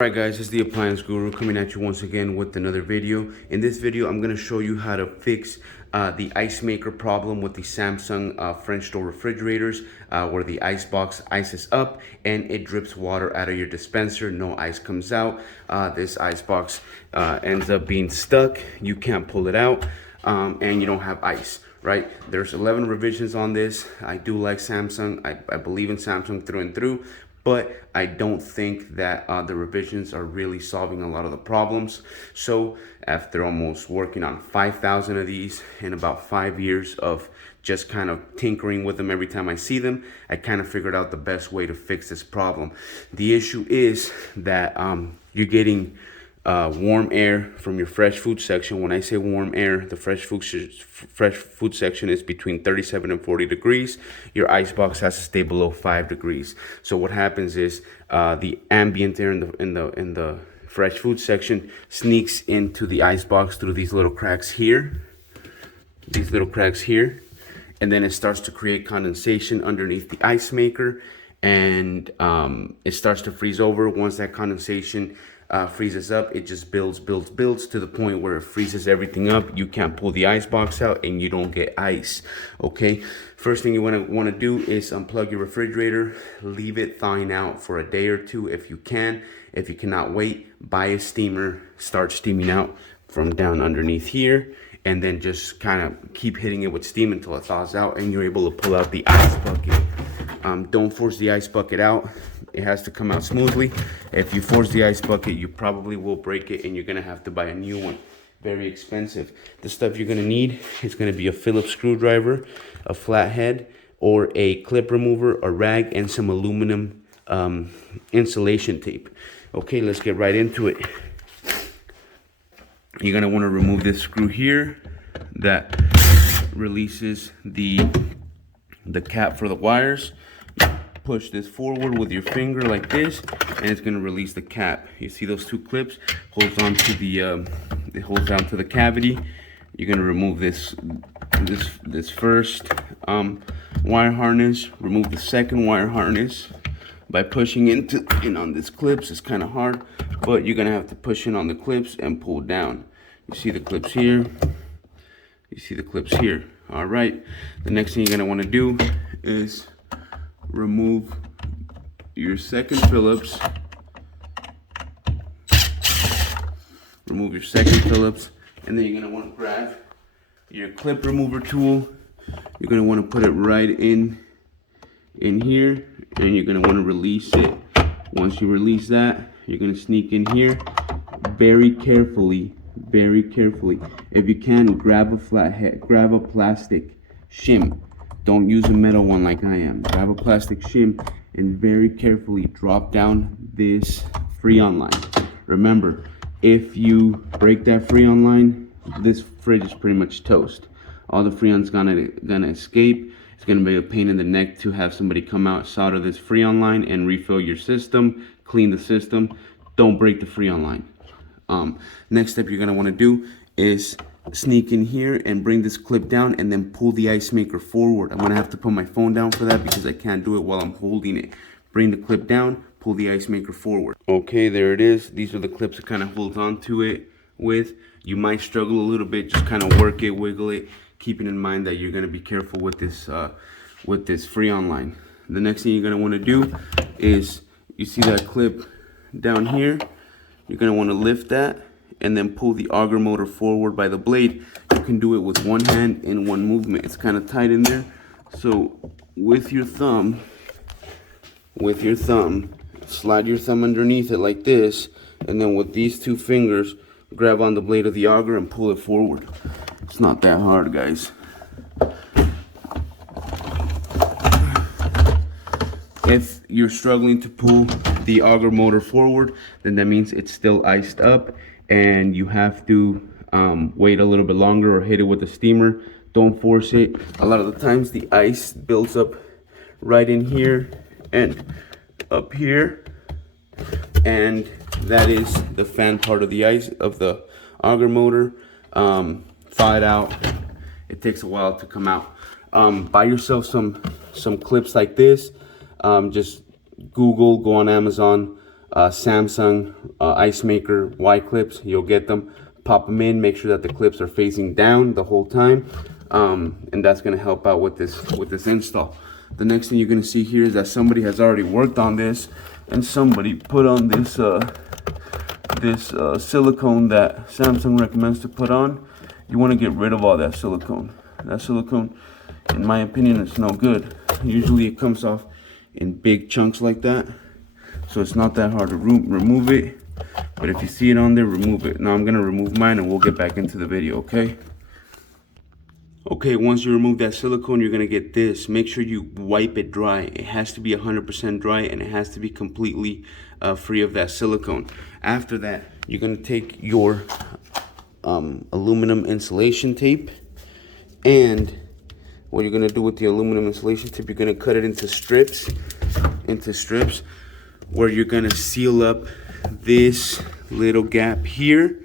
Alright guys, it's the Appliance Guru coming at you once again with another video. In this video, I'm going to show you how to fix the ice maker problem with the Samsung French door refrigerators, where the ice box ices up and it drips water out of your dispenser. No ice comes out. This ice box ends up being stuck. You can't pull it out, and you don't have ice. Right, there's 11 revisions on this. I do like Samsung. I believe in Samsung through and through, but I don't think that the revisions are really solving a lot of the problems. So after almost working on 5,000 of these in about 5 years of just kind of tinkering with them every time I see them, I kind of figured out the best way to fix this problem. The issue is that you're getting warm air from your fresh food section. When I say warm air, the fresh food section is between 37 and 40 degrees. Your ice box has to stay below 5 degrees. So what happens is the ambient air in the fresh food section sneaks into the ice box through these little cracks here. And then it starts to create condensation underneath the ice maker, and it starts to freeze over. Once that condensation freezes up, it just builds to the point where it freezes everything up. You can't pull the ice box out and you don't get ice. Okay, first thing you want to do is unplug your refrigerator, leave it thawing out for a day or two if you can. If you cannot wait, buy a steamer, start steaming out from down underneath here, and then just kind of keep hitting it with steam until it thaws out and you're able to pull out the ice bucket. Don't force the ice bucket out. It has to come out smoothly. If you force the ice bucket, you probably will break it and you're gonna have to buy a new one. Very expensive. The stuff you're gonna need is gonna be a Phillips screwdriver, a flathead, or a clip remover, a rag, and some aluminum insulation tape. Okay, let's get right into it. You're gonna wanna remove this screw here that releases the cap for the wires. Push this forward with your finger like this, and it's gonna release the cap. You see those two clips? Holds on to the it holds down to the cavity. You're gonna remove this first wire harness. Remove the second wire harness by pushing in on these clips. It's kind of hard, but you're gonna have to push in on the clips and pull down. You see the clips here. You see the clips here. All right. The next thing you're gonna want to do is remove your second Phillips. Remove your second Phillips, and then you're gonna want to grab your clip remover tool. You're gonna want to put it right in here, and you're gonna want to release it. Once you release that, you're gonna sneak in here very carefully. If you can, grab a flathead, grab a plastic shim. Don't use a metal one like I am. Grab a plastic shim and very carefully drop down this Freon line. Remember, if you break that Freon line, this fridge is pretty much toast. All the Freon's gonna escape. It's gonna be a pain in the neck to have somebody come out, solder this Freon line, and refill your system, clean the system. Don't break the Freon line. Next step you're gonna want to do is sneak in here and bring this clip down and then pull the ice maker forward. I'm gonna have to put my phone down for that because I can't do it while I'm holding it. Bring the clip down, pull the ice maker forward. Okay, there it is. These are the clips it kind of holds on to it with. You might struggle a little bit, just kind of work it, wiggle it, keeping in mind that you're gonna be careful with this Freon line. The next thing you're gonna want to do is, you see that clip down here, you're gonna want to lift that and then pull the auger motor forward by the blade. You can do it with one hand in one movement. It's kind of tight in there. So with your thumb, slide your thumb underneath it like this, and then with these two fingers, grab on the blade of the auger and pull it forward. It's not that hard, guys. If you're struggling to pull the auger motor forward, then that means it's still iced up and you have to wait a little bit longer or hit it with a steamer. Don't force it. A lot of the times the ice builds up right in here and up here, and that is the fan part of the ice of the auger motor. Thaw it out. It takes a while to come out. Buy yourself some clips like this. Just go on Amazon, Samsung ice maker Y clips. You'll get them. Pop them in. Make sure that the clips are facing down the whole time, and that's gonna help out with this install. The next thing you're gonna see here is that somebody has already worked on this, and somebody put on this silicone that Samsung recommends to put on. You want to get rid of all that silicone. That silicone, in my opinion, is no good. Usually it comes off in big chunks like that, so it's not that hard to remove it. But if you see it on there, remove it. Now I'm gonna remove mine and we'll get back into the video, okay? Okay, once you remove that silicone, you're gonna get this. Make sure you wipe it dry. It has to be 100% dry, and it has to be completely free of that silicone. After that, you're gonna take your aluminum insulation tape, and what you're gonna do with the aluminum insulation tape, you're gonna cut it into strips, where you're gonna seal up this little gap here,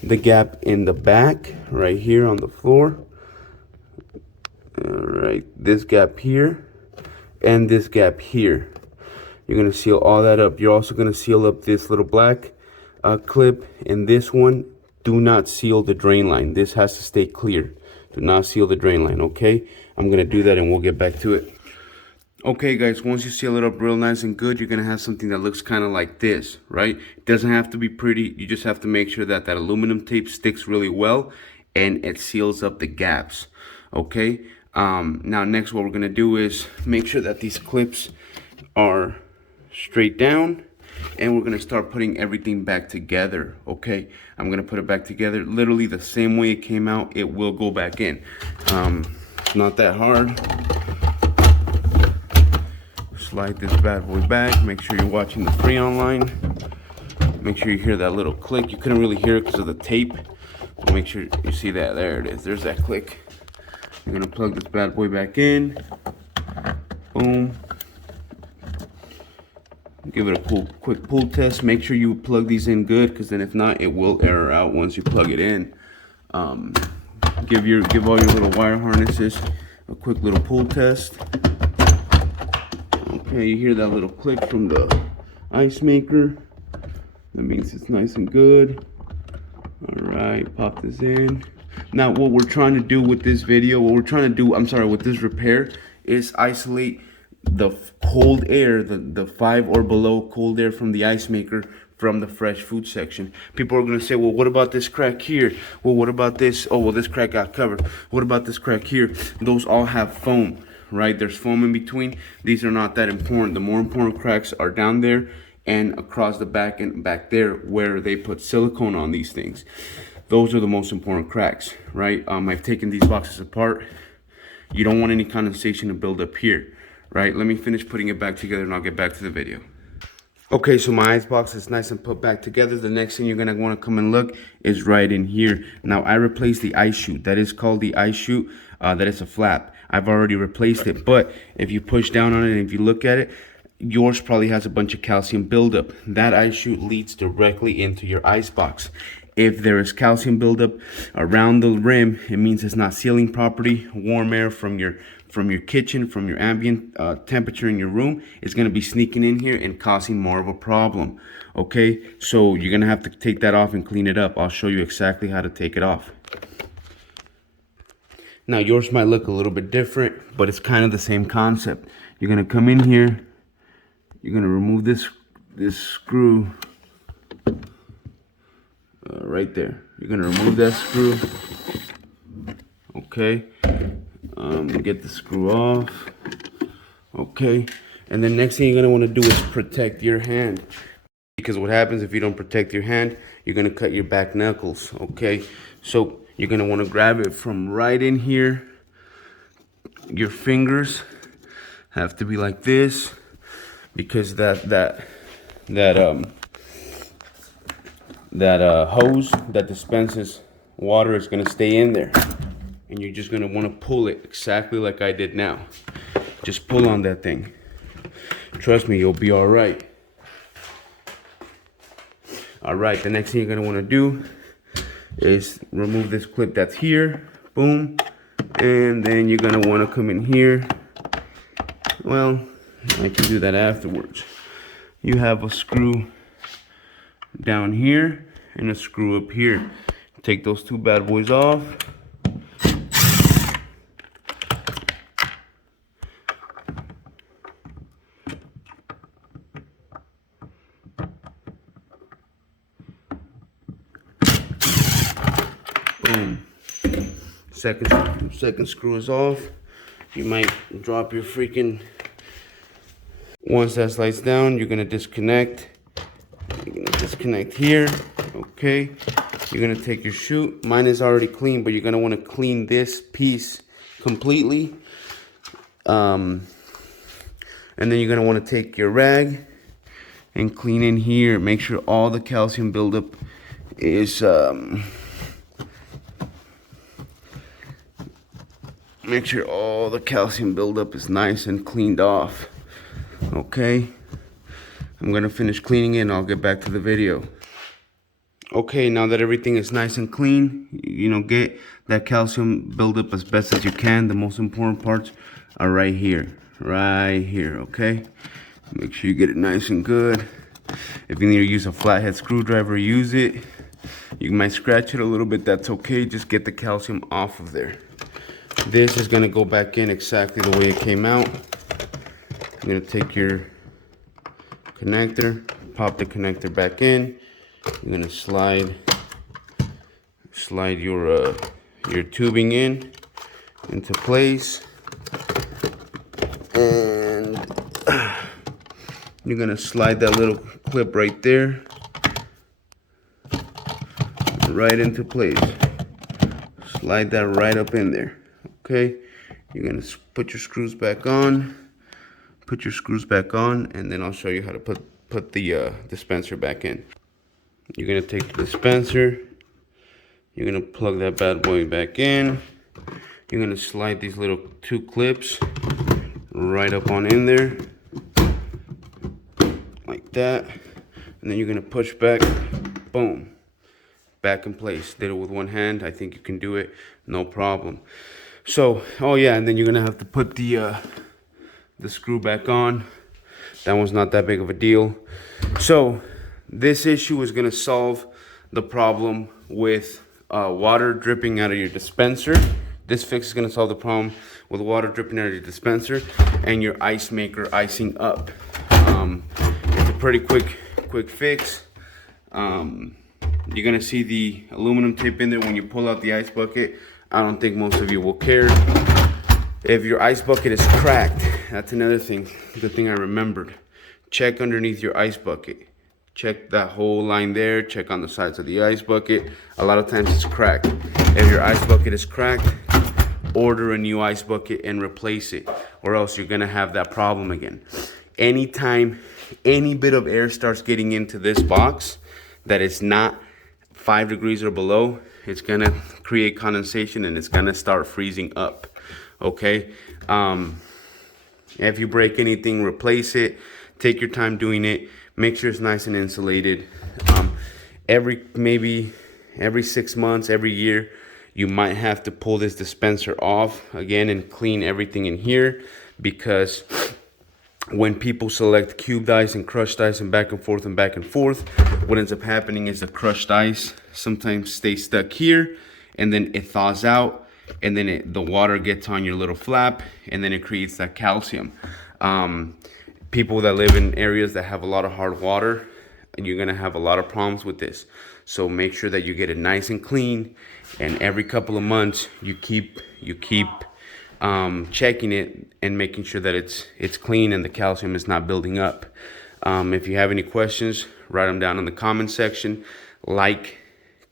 the gap in the back right here on the floor, all right, this gap here, and this gap here. You're gonna seal all that up. You're also gonna seal up this little black clip, and this one, do not seal the drain line. This has to stay clear. Do not seal the drain line, okay? I'm gonna do that and we'll get back to it. Okay guys, once you seal it up real nice and good, you're gonna have something that looks kind of like this, right? It doesn't have to be pretty. You just have to make sure that that aluminum tape sticks really well and it seals up the gaps, okay? Now next, what we're gonna do is make sure that these clips are straight down, and we're gonna start putting everything back together, okay? I'm gonna put it back together literally the same way it came out. It will go back in. It's not that hard. Slide this bad boy back. Make sure you're watching the Freon line. Make sure you hear that little click. You couldn't really hear it because of the tape, but make sure you see that. There it is. There's that click. You're gonna plug this bad boy back in. Boom. Give it a quick pull test. Make sure you plug these in good, because then if not, it will error out once you plug it in. Give all your little wire harnesses a quick little pull test. Okay, you hear that little click from the ice maker. That means it's nice and good. All right, pop this in. Now, what we're trying to do with this video, with this repair, is isolate the cold air, the 5 or below cold air from the ice maker from the fresh food section. People are going to say, well, what about this crack here? Well, what about this? Oh, well, this crack got covered. What about this crack here? Those all have foam, right? There's foam in between. These are not that important. The more important cracks are down there and across the back and back there where they put silicone on these things. Those are the most important cracks, right? I've taken these boxes apart. You don't want any condensation to build up here. Right, let me finish putting it back together and I'll get back to the video. Okay, so my ice box is nice and put back together. The next thing you're gonna wanna come and look is right in here. Now, I replaced the ice chute. That is called the ice chute. That is a flap. I've already replaced it, but if you push down on it and if you look at it, yours probably has a bunch of calcium buildup. That ice chute leads directly into your ice box. If there is calcium buildup around the rim, it means it's not sealing properly. Warm air from your kitchen, from your ambient temperature in your room is going to be sneaking in here and causing more of a problem. Okay, so you're going to have to take that off and clean it up. I'll show you exactly how to take it off. Now, yours might look a little bit different, but it's kind of the same concept. You're going to come in here, you're going to remove this screw right there. You're going to remove that screw. Okay. Get the screw off. Okay, and then next thing you're gonna want to do is protect your hand, because what happens if you don't protect your hand, you're gonna cut your back knuckles. Okay, so you're gonna want to grab it from right in here. Your fingers have to be like this, because that hose that dispenses water is gonna stay in there. And you're just gonna wanna pull it exactly like I did now. Just pull on that thing. Trust me, you'll be all right. All right, the next thing you're gonna wanna do is remove this clip that's here, boom. And then you're gonna wanna come in here. Well, I can do that afterwards. you have a screw down here and a screw up here. Take those two bad boys off. Boom. Second screw is off. You might drop your freaking... Once that slides down, you're gonna disconnect. You're gonna disconnect here. Okay. You're gonna take your chute. Mine is already clean, but you're gonna want to clean this piece completely. And then you're gonna want to take your rag and clean in here. Make sure all the calcium buildup is make sure all the calcium buildup is nice and cleaned off. Okay, I'm gonna finish cleaning it and I'll get back to the video. Okay, now that everything is nice and clean, you know, get that calcium buildup as best as you can. The most important parts are right here, okay? Make sure you get it nice and good. If you need to use a flathead screwdriver, use it. You might scratch it a little bit, that's okay. Just get the calcium off of there. This is gonna go back in exactly the way it came out. You're gonna take your connector, pop the connector back in. You're gonna slide your tubing into place, and you're gonna slide that little clip right there right into place. Slide that right up in there. Okay, you're gonna put your screws back on. Put your screws back on, and then I'll show you how to put the dispenser back in. You're gonna take the dispenser. You're gonna plug that bad boy back in. You're gonna slide these little two clips right up on in there, like that, and then you're gonna push back. Boom, back in place. Did it with one hand. I think you can do it, no problem. So, oh yeah, and then you're gonna have to put the screw back on. That one's not that big of a deal. So this issue is gonna solve the problem with water dripping out of your dispenser. This fix is gonna solve the problem with water dripping out of your dispenser and your ice maker icing up. It's a pretty quick fix. You're gonna see the aluminum tip in there when you pull out the ice bucket. I don't think most of you will care. If your ice bucket is cracked, that's another thing, good thing I remembered. Check underneath your ice bucket. Check that whole line there, check on the sides of the ice bucket. A lot of times it's cracked. If your ice bucket is cracked, order a new ice bucket and replace it, or else you're gonna have that problem again. Anytime any bit of air starts getting into this box that is not 5 degrees or below, it's gonna create condensation and it's gonna start freezing up. Okay, if you break anything, replace it. Take your time doing it. Make sure it's nice and insulated. Maybe every 6 months, every year, you might have to pull this dispenser off again and clean everything in here, because when people select cubed ice and crushed ice and back and forth, what ends up happening is the crushed ice sometimes stays stuck here, and then it thaws out, and then the water gets on your little flap, and then it creates that calcium. People that live in areas that have a lot of hard water, and you're gonna have a lot of problems with this. So make sure that you get it nice and clean, and every couple of months you keep checking it and making sure that it's clean and the calcium is not building up. If you have any questions, write them down in the comment section. Like,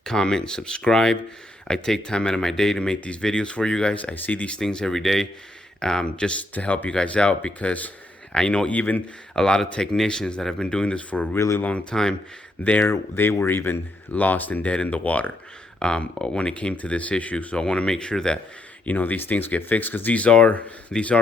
comment, subscribe. I take time out of my day to make these videos for you guys. I see these things every day, just to help you guys out, because I know even a lot of technicians that have been doing this for a really long time, they were even lost and dead in the water when it came to this issue. So I want to make sure that, you know, these things get fixed, because these are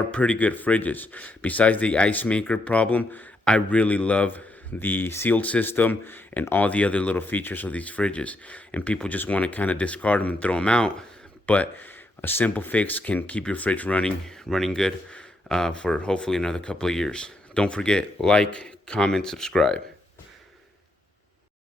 pretty good fridges. Besides the ice maker problem, I really love the sealed system and all the other little features of these fridges, and people just want to kind of discard them and throw them out. But a simple fix can keep your fridge running good for hopefully another couple of years. Don't forget, like, comment, subscribe.